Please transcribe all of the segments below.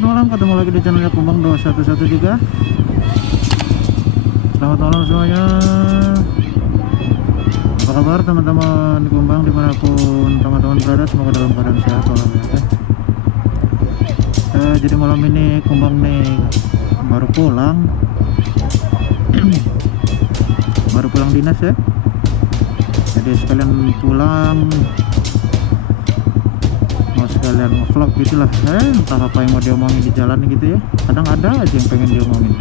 selamat malam, ketemu lagi di channelnya Kumbang 2113. Selamat malam semuanya. Apa kabar teman-teman Kumbang dimanapun teman-teman berada, semoga dalam keadaan sehat walafiat. Jadi malam ini Kumbang nih baru pulang baru pulang dinas ya, jadi sekalian pulang mau sekalian vlog gitulah. Entah apa yang mau diomongin di jalan gitu ya, kadang ada aja yang pengen diomongin.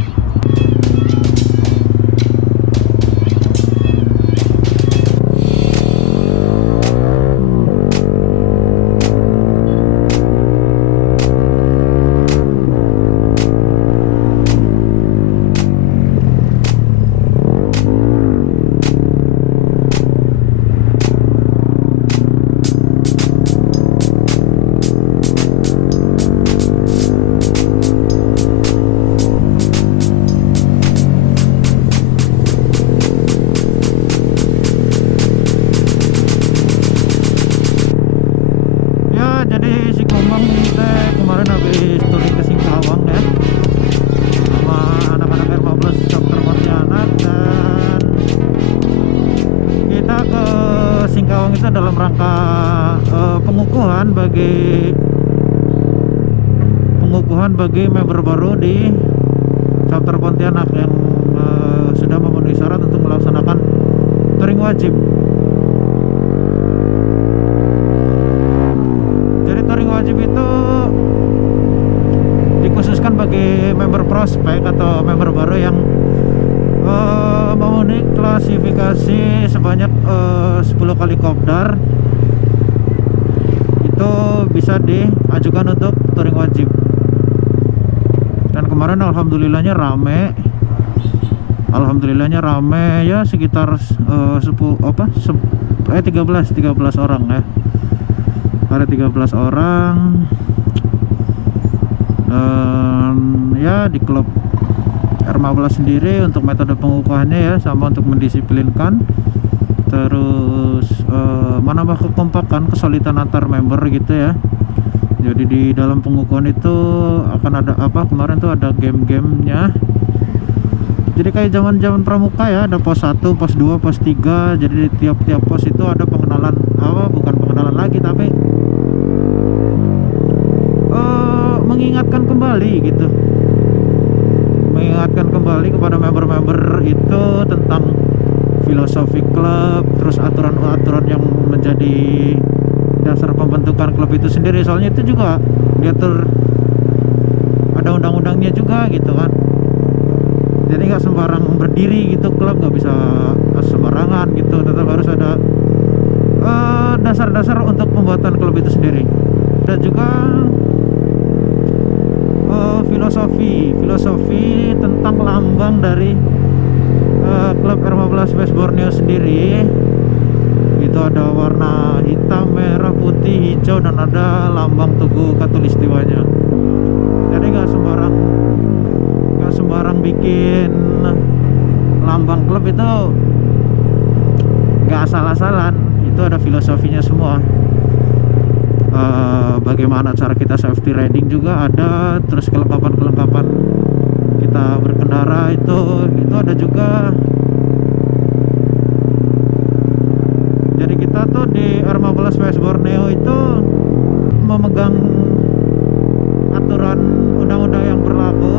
Jadi si Kumbang kita kemarin habis touring ke Singkawang ya, sama anak-anak R15 Chapter Pontianak, dan kita ke Singkawang itu dalam rangka pengukuhan bagi member baru di Chapter Pontianak yang sudah memenuhi syarat untuk melaksanakan touring wajib. Touring wajib itu dikhususkan bagi member prospek atau member baru yang memenuhi klasifikasi sebanyak 10 kali kopdar. Itu bisa diajukan untuk touring wajib. Dan kemarin alhamdulillahnya rame ya, sekitar 13 orang ya. Ada 13 orang, dan ya di klub R15 sendiri untuk metode pengukuhannya ya sama untuk mendisiplinkan, terus menambah kekompakan, kesulitan antar member gitu ya. Jadi di dalam pengukuhan itu akan ada kemarin tuh ada game-gamenya. Jadi kayak zaman pramuka ya, ada pos 1, pos 2, pos 3. Jadi di tiap-tiap pos itu ada pengenalan, bukan pengenalan lagi, tapi mengingatkan kembali kepada member-member itu tentang filosofi klub, terus aturan-aturan yang menjadi dasar pembentukan klub itu sendiri. Soalnya itu juga diatur, ada undang-undangnya juga gitu kan. Jadi nggak sembarang berdiri gitu klub, nggak bisa sembarangan gitu, tetap harus ada dasar-dasar untuk pembuatan klub itu sendiri. Dan juga filosofi tentang lambang dari klub R15 West Borneo sendiri. Itu ada warna hitam, merah, putih, hijau, dan ada lambang Tugu Katulistiwanya. Jadi nggak sembarang bikin lambang klub itu, nggak asal-asalan. Itu ada filosofinya semua. Bagaimana cara kita safety riding juga ada, terus kelengkapan kita berkendara itu ada juga. Jadi kita tuh di R15 West Borneo itu memegang aturan undang-undang yang berlaku.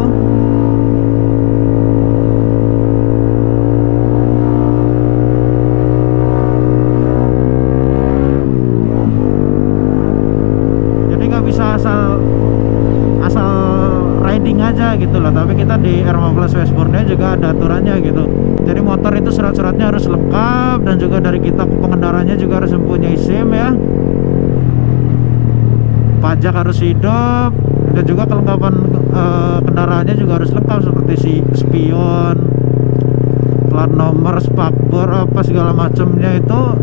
Bisa asal riding aja gitu lah. Tapi kita di R15 West Borneo juga ada aturannya gitu. Jadi motor itu surat-suratnya harus lengkap, dan juga dari kita pengendaranya juga harus mempunyai SIM ya. Pajak harus hidup, dan juga kelengkapan kendaraannya juga harus lengkap, seperti spion, plat nomor, spakbor, apa segala macamnya itu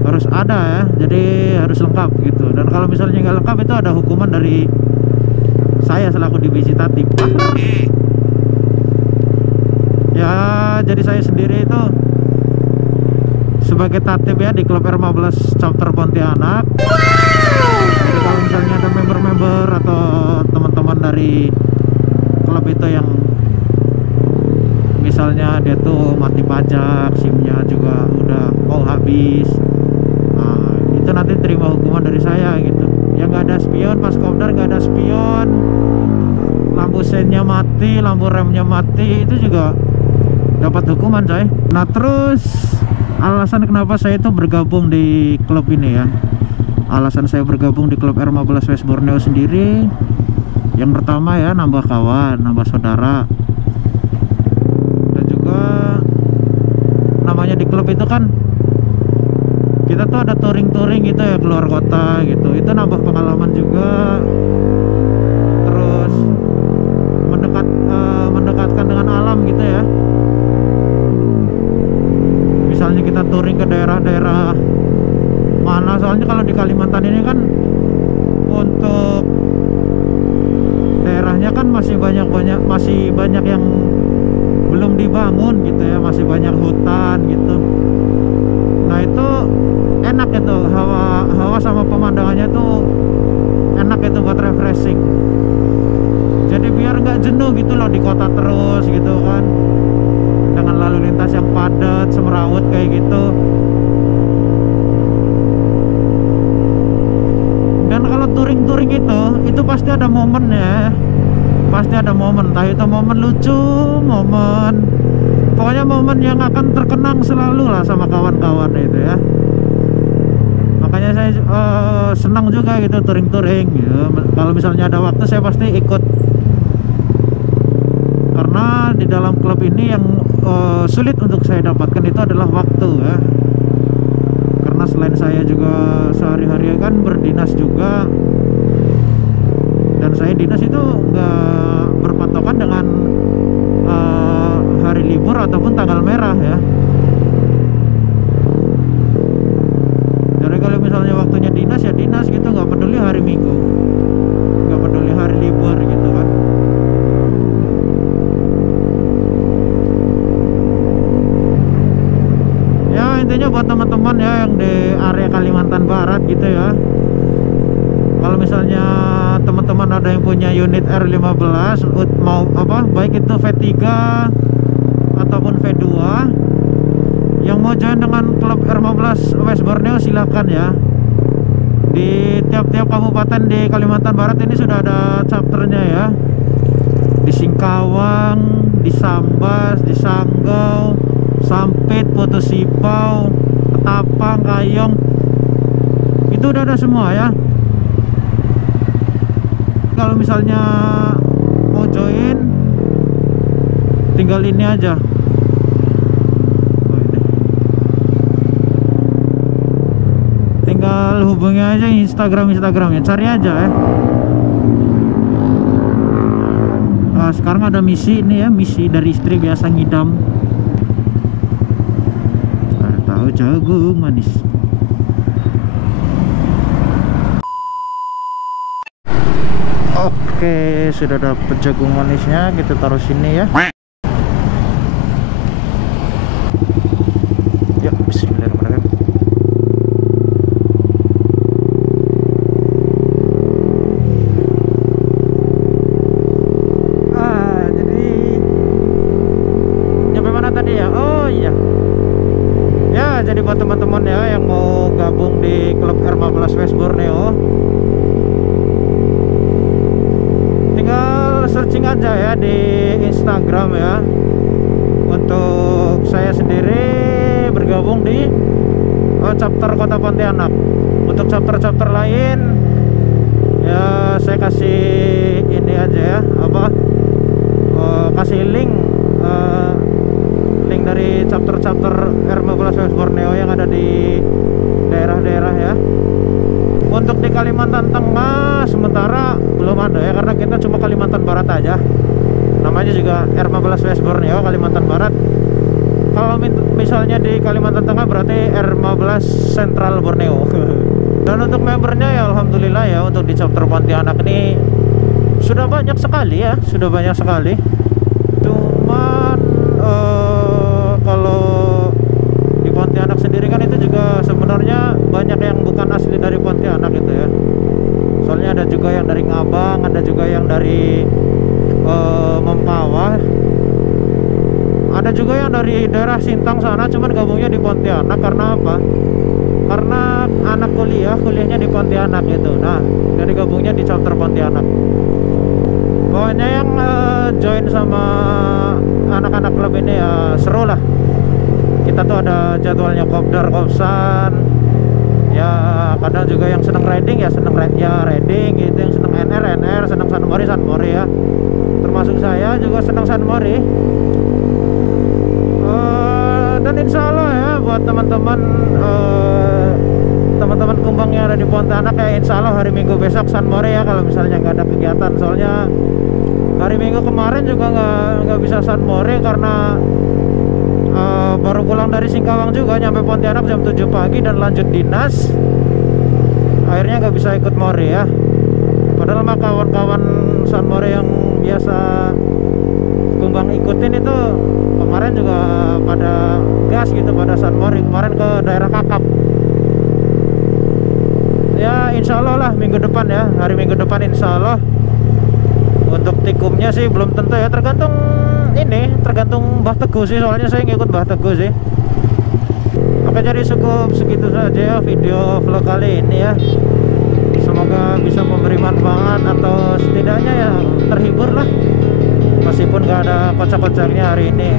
harus ada ya. Jadi harus lengkap gitu. Dan kalau misalnya nggak lengkap, itu ada hukuman dari saya selaku divisi tatip ya. Jadi saya sendiri itu sebagai tatip ya di klub R15 Chapter Pontianak. Jadi kalau misalnya ada member-member atau teman-teman dari klub itu yang misalnya dia tuh mati pajak, SIM-nya juga udah mau habis, nah, itu nanti terima hukuman dari saya gitu. Ya nggak ada spion, pas kopdar nggak ada spion, lampu sennya mati, lampu remnya mati, itu juga dapat hukuman coy. Nah terus alasan kenapa saya itu bergabung di klub ini ya, alasan saya bergabung di klub R15 West Borneo sendiri, yang pertama ya nambah kawan, nambah saudara, dan juga namanya di klub itu kan kita tuh ada touring-touring gitu ya, keluar kota gitu, itu nambah pengalaman juga. Terus mendekatkan dengan alam gitu ya. Misalnya kita touring ke daerah-daerah mana, soalnya kalau di Kalimantan ini kan untuk daerahnya kan masih banyak yang belum dibangun gitu ya, masih banyak hutan gitu. Nah itu enak itu, hawa sama pemandangannya tuh enak itu buat refreshing. Jadi biar nggak jenuh gitu loh di kota terus gitu kan, dengan lalu lintas yang padat, semrawut kayak gitu. Dan kalau touring-touring itu pasti ada momen ya, pasti ada momen, entah itu momen lucu, pokoknya momen yang akan terkenang selalu lah sama kawan-kawan itu ya. Makanya saya senang juga gitu touring-touring ya. Kalau misalnya ada waktu saya pasti ikut, karena di dalam klub ini yang sulit untuk saya dapatkan itu adalah waktu ya. Karena selain saya juga sehari-hari kan berdinas juga, dan saya dinas itu nggak berpatokan dengan hari libur ataupun tanggal merah ya. Jadi kalau misalnya waktunya dinas ya dinas gitu, nggak peduli hari Minggu, nggak peduli hari libur gitu kan. Ya intinya buat teman-teman ya yang di area Kalimantan Barat gitu ya, kalau misalnya teman-teman ada yang punya unit R15 mau apa, baik itu V3 ataupun V2 yang mau join dengan klub R15 West Borneo, silahkan ya. Di tiap-tiap kabupaten di Kalimantan Barat ini sudah ada chapternya ya. Di Singkawang, di Sambas, di Sanggau, Sampit, Putus Sipau, Ketapang, Kayong, itu udah ada semua ya. Kalau misalnya mau join, tinggal ini aja. Tinggal hubungi aja Instagramnya, cari aja ya. Nah, sekarang ada misi nih ya, misi dari istri biasa ngidam. Ada tahu jagung manis. Oke, sudah dapet jagung manisnya, kita taruh sini ya. Ya, bismillahirrahmanirrahim. Jadi nyampe mana tadi ya? Oh iya. Ya, jadi buat teman-teman ya yang mau gabung di klub R15 West Borneo, tinggal searching aja ya di Instagram ya. Untuk saya sendiri bergabung di chapter Kota Pontianak. Untuk chapter-chapter lain ya saya kasih ini aja ya, kasih link dari chapter R15 West Borneo yang ada di daerah-daerah ya. Untuk di Kalimantan Tengah sementara belum ada ya, karena kita cuma Kalimantan Barat aja. Namanya juga R15 West Borneo Kalimantan Barat. Kalau misalnya di Kalimantan Tengah berarti R15 Central Borneo. Dan untuk membernya ya alhamdulillah ya, untuk di chapter Pontianak ini sudah banyak sekali ya, sudah banyak sekali. Cuman kalau di Pontianak sendiri kan itu juga sebenarnya banyak yang bukan asli dari Pontianak gitu ya. Soalnya ada juga yang dari Ngabang, ada juga yang dari Mempawah. Ada juga yang dari daerah Sintang sana, cuman gabungnya di Pontianak. Karena apa? Karena anak kuliahnya di Pontianak gitu. Nah, jadi gabungnya di chapter Pontianak. Pokoknya yang join sama anak-anak klub ini ya seru lah. Kita tuh ada jadwalnya kopdar, kopsan. Ya kadang juga yang seneng riding ya seneng riding gitu, yang seneng NR, seneng San Mori ya. Termasuk saya juga seneng San Mori. Dan insya Allah ya buat teman-teman kumbang yang ada di Pontianak ya, insya Allah hari Minggu besok San Mori ya, kalau misalnya nggak ada kegiatan. Soalnya hari Minggu kemarin juga nggak bisa San Mori karena baru pulang dari Singkawang juga, nyampe Pontianak jam 7 pagi dan lanjut dinas. Akhirnya nggak bisa ikut Mori ya. Padahal mah kawan-kawan San Mori yang biasa kumbang ikutin itu kemarin juga pada gas gitu, pada San Mori kemarin ke daerah Kakap. Ya insya Allah lah minggu depan ya, hari Minggu depan insya Allah. Untuk tikumnya sih belum tentu ya, tergantung Mbah Teguh sih, soalnya saya ngikut Mbah Teguh sih. Oke, jadi cukup segitu saja ya video vlog kali ini ya. Semoga bisa memberi manfaat atau setidaknya ya terhibur lah, meskipun gak ada kocak-kocaknya hari ini.